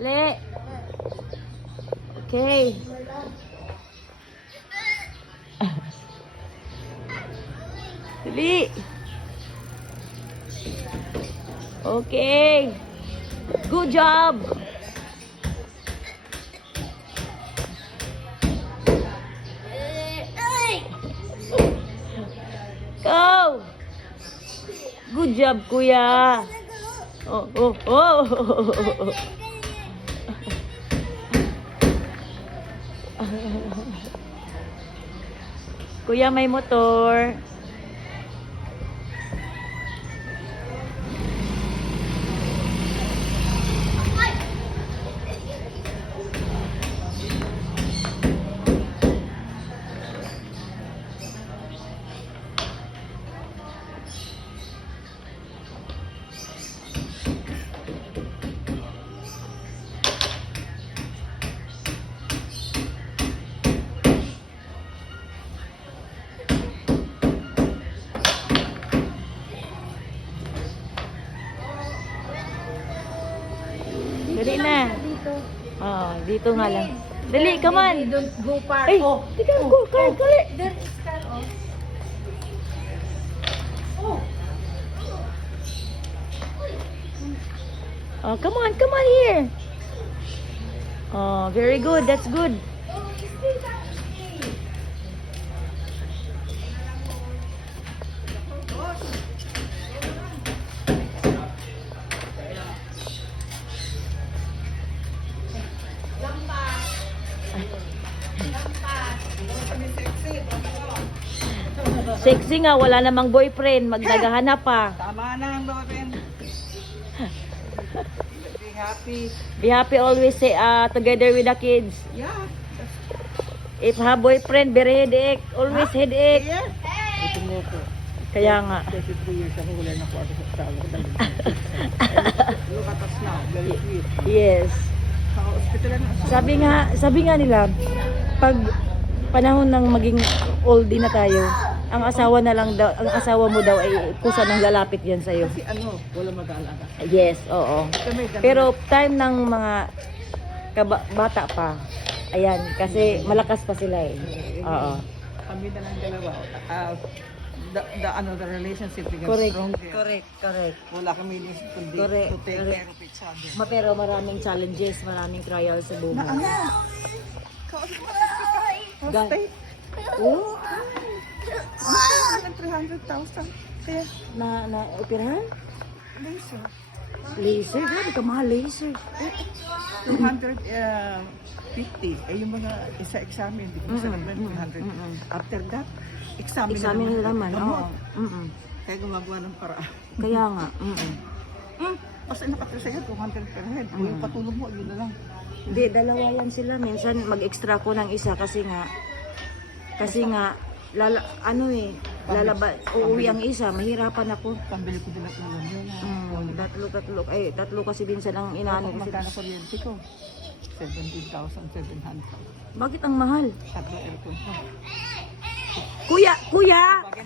Dali. Okay. Dali. Okay. Good job. Go. Good job, kuya. Oh, oh, oh. Kuya, may motor. Dali na. Oh, dito nga lang. Dali, come on. Don't go far. Ay, tika, go, car, dali. There is car, oh. Oh, come on here. Oh, very good. That's good. Sexy nga, wala namang boyfriend. Magdagahanap pa. Tama na ang boyfriend. Be happy. Be happy always say, together with the kids. Yeah. If have boyfriend, very headache. Always headache. Yeah. Ito mo ko. Kaya nga. 23 years ako, wala na ako sa asawa ko. Look at us now. Very sweet. Yes. Sa hospital na ako. Sabi nga nila, pag panahon ng maging oldie na tayo, ang asawa mo daw ay kusa nang lalapit yan sa'yo. Kasi wala mag-aalaga. Yes, oo. Kami, ganun. Pero time ng mga bata pa, ayan, kasi malakas pa sila eh. Oo. Kami na lang dalawa. The relationship becomes Correct. stronger. Correct. Wala kami inisip kundi Correct. to take care of each other. Pero maraming challenges, maraming trials sa buhay. Hostate? Oh, Ng 300,000. Kaya, na operahan? laser. Laser, grabe ka mahal laser. 250. Yung mga isa examen, di ko sa 100. After that, Examen na naman. Oo. Kaya gumagawa ng paraan. Kaya nga. Kasi nakapresaya 200 per head. Kung yung katulog mo, yun na lang. Hindi, dalawa yan sila. Minsan mag-extra ko ng isa kasi nga uuwi ang isa, mahirapan ako. Pambili ko din at nalang yun. Tatlo kasi minsan ang inaano ko. Magkano kuryente ko? 17,700. Bakit ang mahal? Tatlo aircon ko. Kuya! Bagay